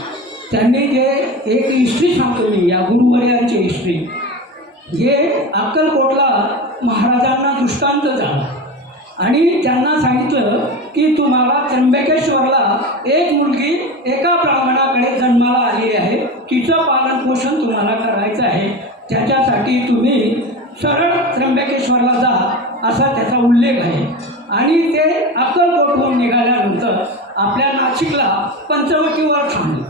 त्यांनी जे एक हिस्ट्री सांगतो मी या गुरुवर्यांची हिस्ट्री, हे अक्कलकोटला महाराजांना दृष्टांत झाला आणि त्यांना सांगितलं की तुम्हाला त्र्यंबकेश्वरला एक मुलगी एका ब्राह्मणाकडे जन्माला आली आहे, तिचं पालनपोषण तुम्हाला करायचं आहे, त्याच्यासाठी तुम्ही सरळ त्र्यंबकेश्वरला जा असा त्याचा उल्लेख आहे. आणि ते अक्कलकोटहून निघाल्यानंतर आपल्या नाशिकला पंचवटीवर थांबले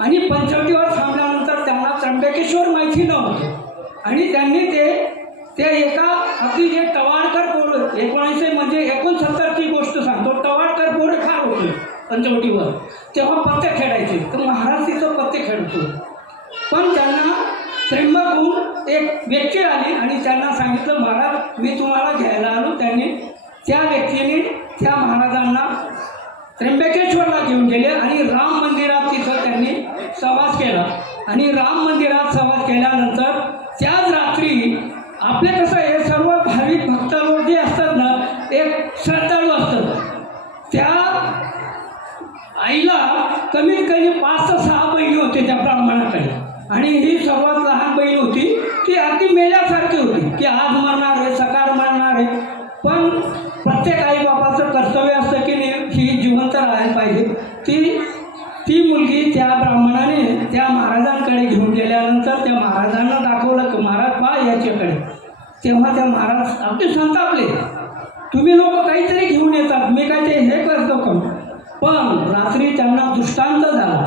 आणि पंचवटीवर थांबल्यानंतर त्यांना त्र्यंबकेश्वर माहिती नव्हतं आणि त्यांनी ते एका अगदी जे टवाळकर पोरं 19 म्हणजे 69ची गोष्ट सांगतो, टवाळकर पोरं फार होते पंचवटीवर, तेव्हा पत्ते खेळायचे. तर महाराज तिथं पत्ते खेळतो. पण त्यांना त्र्यंबकहून एक व्यक्ती आली आणि त्यांना सांगितलं महाराज मी तुम्हाला घ्यायला आलो. त्यांनी त्या व्यक्तीने त्या महाराजांना त्र्यंबकेश्वरला घेऊन गेले आणि राम मंदिरात तिथं त्यांनी सहवास केला आणि राम मंदिरात सहवास केल्यानंतर त्याच रात्री आपले कसं हे सर्व भाविक भक्त लोक जे असतात ना, एक श्रद्धाळू असतात, त्या आईला कमीत कमी 5 ते 6 बहिणी होते त्या ब्राह्मणाकडे आणि ही सर्वात लहान बहीण होती. ती अगदी मेल्यासारखी होती की आज मरणार आहे, सकाळ मरणार आहे. पण प्रत्येक आईबापाचं कर्तव्य असतं की ही जिवंत राहायला पाहिजे. ती मुलगी त्या ब्राह्मणाने त्या महाराजांकडे घेऊन गेल्यानंतर त्या महाराजांना दाखवलं की महाराज पहा याच्याकडे. तेव्हा त्या महाराज अगदी संतापले, तुम्ही लोक काहीतरी घेऊन येतात, मी काय ते हे करतो का. पण रात्री त्यांना दृष्टांत झाला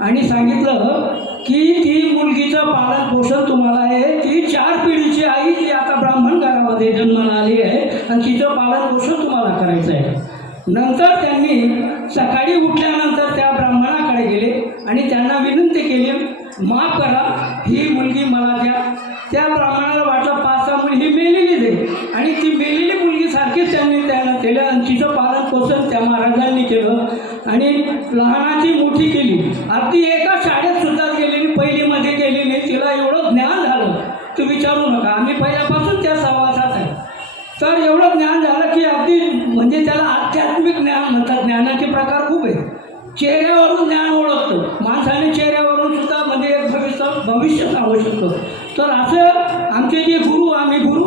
आणि सांगितलं की ती मुलगीचं पालन पोषण तुम्हाला आहे, ती 4 पिढीची आई, ती आता ब्राह्मण घरामध्ये जन्माला आली आहे आणि तिचं पालन पोषण तुम्हाला करायचं आहे. नंतर त्यांनी सकाळी उठल्यानंतर त्या ब्राह्मणाकडे गेले आणि त्यांना विनंती केली, माफ करा ही मुलगी मला द्या. त्या ब्राह्मणाला वाटलं 5-6 मुली ही मेलेलीच आहे आणि ती मेलेली मुलगीसारखीच त्यांना केलं आणि तिचं पालन पोषण त्या महाराजांनी केलं आणि लहानाची मोठी केली. अगदी एका शाळेत सुद्धा गेलेली, पहिलीमध्ये गेलेली, तिला एवढं ज्ञान झालं तू विचारू नका. आम्ही पहिल्यापासून त्या सहवासात आहे. तर एवढं ज्ञान झालं की अगदी म्हणजे त्याला आध्यात्मिक ज्ञान म्हणतात. ज्ञानाचे प्रकार खूप आहे. चेहऱ्यावरून ज्ञान ओळखतं, माणसाने चेहऱ्यावरून सुद्धा म्हणजे एक भविष्य सांगू शकतो. तर असं आमचे जे गुरु, आम्ही गुरु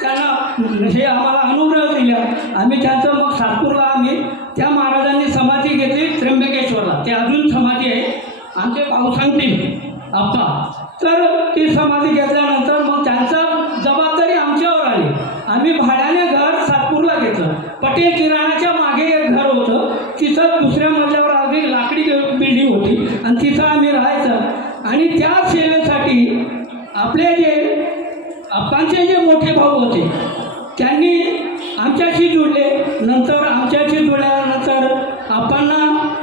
त्यांना हे आम्हाला अनुग्रह दिला. आम्ही त्यांचं मग सातपूरला आम्ही त्या महाराजांनी समाधी घेतली त्र्यंबकेश्वरला. ते अजून समाधी आहे, आमचे भाऊ सांगतील आप्पा. तर ती समाधी घेतल्यानंतर मग त्यांचं जबाबदारी आमच्यावर आली. आम्ही भाड्याने घर सातपूरला घेतलं. पटेल किराणाच्या मागे एक घर होतं, तिथं दुसऱ्या मजल्यावर अगदी लाकडी बिल्डिंग होती आणि तिथं आम्ही राहायचं. आणि त्या सेवेसाठी आपले जे आप्पांचे जे मोठे भाऊ होते त्यांनी आमच्याशी जुळले. नंतर आमच्याशी जुळल्यानंतर आप्पांना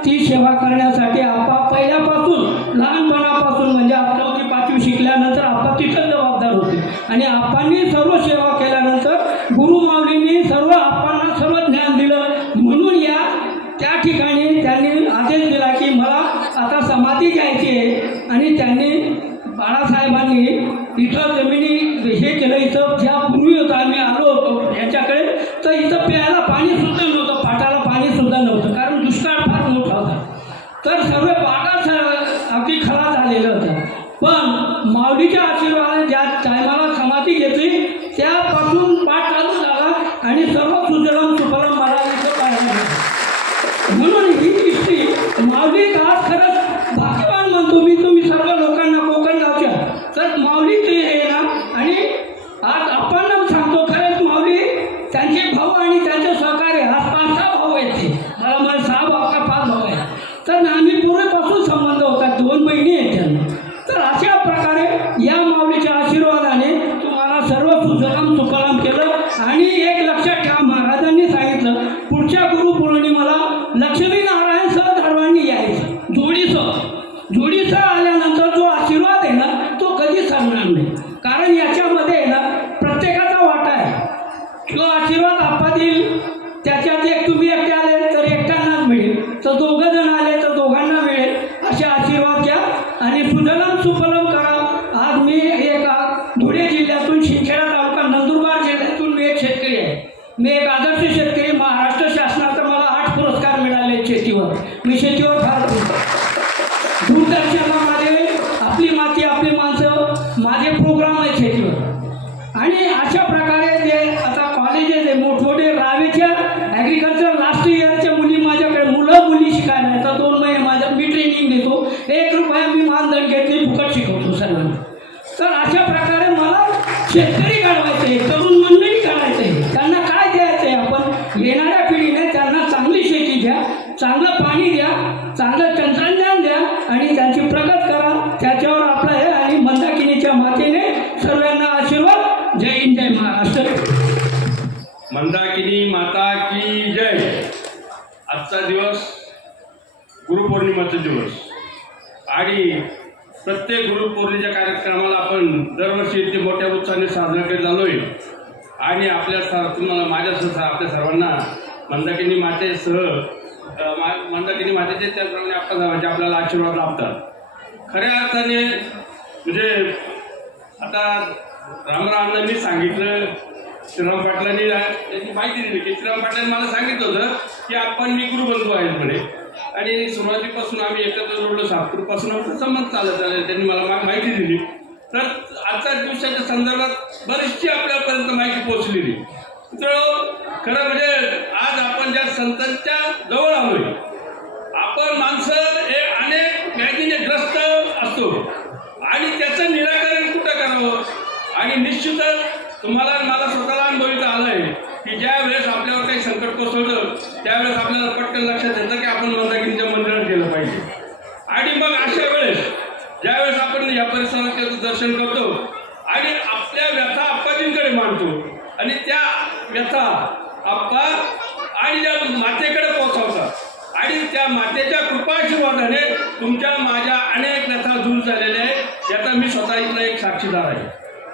ती सेवा करण्यासाठी आप्पा पहिल्यापासून लहानपणापासून म्हणजे 4वी 5वी शिकल्यानंतर आप्पा तिथं जबाबदार होते आणि आप्पांनी सर्व सेवा केल्यानंतर गुरु माऊलींनी सर्व आप्पांना सर्व ज्ञान दिलं. म्हणून त्या ठिकाणी त्यांनी आदेश दिला की मला आता समाधी घ्यायची आहे आणि त्यांनी बाळासाहेबांनी इथं जमिनी हे केलं. इथं ज्या पूर्वी होतं आम्ही आलो होतो याच्याकडे, तर इथं प्यायला पाणी सुद्धा नव्हतं, पाटाला माती घेतली त्यापासून पाठ चालू झाला आणि सर्व सुजलाम सुफलाम मला इथं पाहायला मिळालं. म्हणून ही दृष्टी माऊली आज खरंच भाग्यवान म्हणतो मी तुम्ही सर्व लोकांना कोकण गावच्या. तर माऊली ते आहे ना, आणि आज आपण सांगतो खरंच माऊली त्यांचे भाऊ आणि त्यांचे सहकार्य आज 5-6 भाऊ आहेत ते. मला 6 भाऊ का 5 भाऊ आहेत. तर आम्ही पूर्वीपासून संबंध होता, 2 बहिणी आहेत त्यांना. तर अशा प्रकारे या माऊलीच्या आशीर्वादाने तुम्हाला सर्व सुजलाम सुफलाम केलं. आणि एक लक्षात ठेवा, महाराजांनी सांगितलं पुढच्या गुरुपौर्णिमेला लक्ष्मीनारायण सहधर्मांनी यायचं जोडीसह आल्यानंतर जो आशीर्वाद आहे ना तो कधी सांगणार नाही. कारण याच्यामध्ये आहे ना प्रत्येकाचा वाटा आहे. जो आशीर्वाद आपा देईल त्याच्यात एक तुम्ही एकटे आले तर एकट्यांनाच मिळेल, तर 2 जण आले तर 2घांना मिळेल. असे आशीर्वाद घ्या आणि सुजलाम सुफलाम करा. आज मी एक धुळे जिल्ह्यातून शिंदखेडा तालुका नंदुरबार जिल्ह्यातून मी एक शेतकरी आहे. मी एक आदर्श शेतकरी. महाराष्ट्र शासनाचा मला 8 पुरस्कार मिळाले शेतीवर. मी शेतीवर फार दूरदर्शनला माझे आपली माती आपली माणसं माझे प्रोग्राम आहेत शेतीवर. आणि अशा प्रकारे जे आता कॉलेजेस आहे मोठमोठे रावेच्या ॲग्रिकल्चर लास्ट इयरच्या मुली माझ्याकडे मुली शिकायला येतात. 2 महिने मी ट्रेनिंग देतो. 1 रुपया मी मानधन घेत नाही, फुकट शिकवतो सर्वांना. तर अशा प्रकारे मला शेतकरी घडवायचे, तरुण मंडळी करायचे. त्यांना काय द्यायचं आहे आपण येणाऱ्या पिढीने त्यांना चांगली शेती द्या, चांगलं पाणी द्या, चांगलं तंत्रज्ञान द्या आणि त्यांची प्रगत करा. त्याच्यावर आपलं आहे. आणि मंदाकिनीच्या मातेने सर्वांना आशीर्वाद. जय हिंद, जय महाराष्ट्र. मंदाकिनी माता की जय. आजचा दिवस गुरुपौर्णिमेचा दिवस आणि प्रत्येक गुरुपौर्णिमेच्या कार्यक्रमाला आपण दरवर्षी इथे मोठ्या उत्साहाने साजरा करत आलोय. आणि तुम्हाला माझ्यासह आपल्या सर्वांना मंदाकिनी मंदाकिनी मातेचे त्याप्रमाणे आपल्याला आशीर्वाद लाभतात. खऱ्या अर्थाने म्हणजे आता रामरावांनी सांगितलं, श्रीराम पाटलांनी त्याची माहिती दिली की श्रीराम पाटलांनी मला सांगितलं होतं की आपण मी गुरुबंधू आहेत म्हणे. आणि सुरुवातीपासून आम्ही एकत्र जोडलो, सातपूरपासून आमचा संबंध चालत आले. त्यांनी मला माहिती दिली. तर आजच्या दिवसाच्या संदर्भात बरीचशी आपल्यापर्यंत माहिती पोहोचलेली. तर खरं म्हणजे आज आपण ज्या संतांच्या जवळ आलोय, आपण माणसं हे अनेक व्याधीने ग्रस्त असतो आणि त्याचं निराकरण कुठं करावं. आणि निश्चितच तुम्हाला मला स्वतःला अनुभवित आलंय की ज्या वेळेस आपल्यावर काही संकट कोसळलं त्यावेळेस आपल्याला पटकन लक्षात येतं की आपण मंदाकिनीच्या मंदिरात गेलं पाहिजे. आणि मग अशा वेळेस ज्यावेळेस आपण या परिसराचं दर्शन करतो आणि आपल्या व्यथा आप्पाजींकडे मांडतो आणि त्या व्यथा आप्पा आणि ज्या मातेकडे पोहोचवतात आणि त्या मातेच्या कृपाशीर्वादाने तुमच्या माझ्या अनेक व्यथा दूर झालेल्या आहेत. याचा मी स्वतः इथला एक साक्षीदार आहे.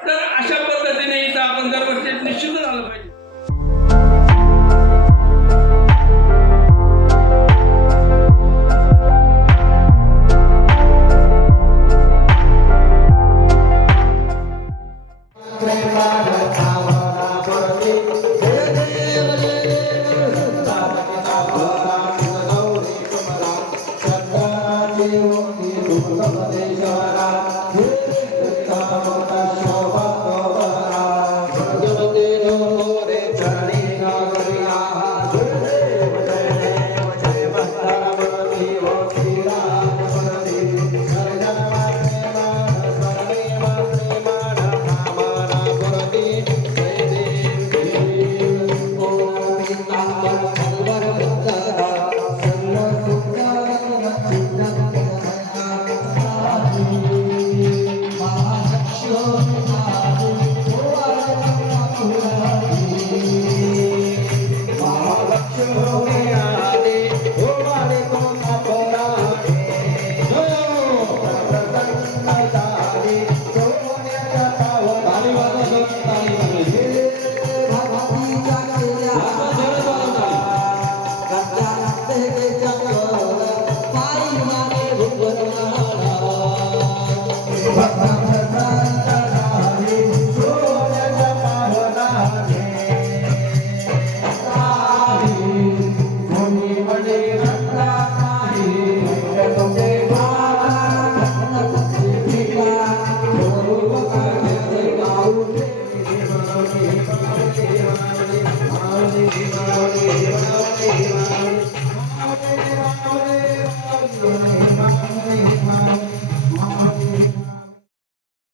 तर अशा पद्धतीने इथं आपण दरवर्षी निश्चितच आलं पाहिजे. प्रेमा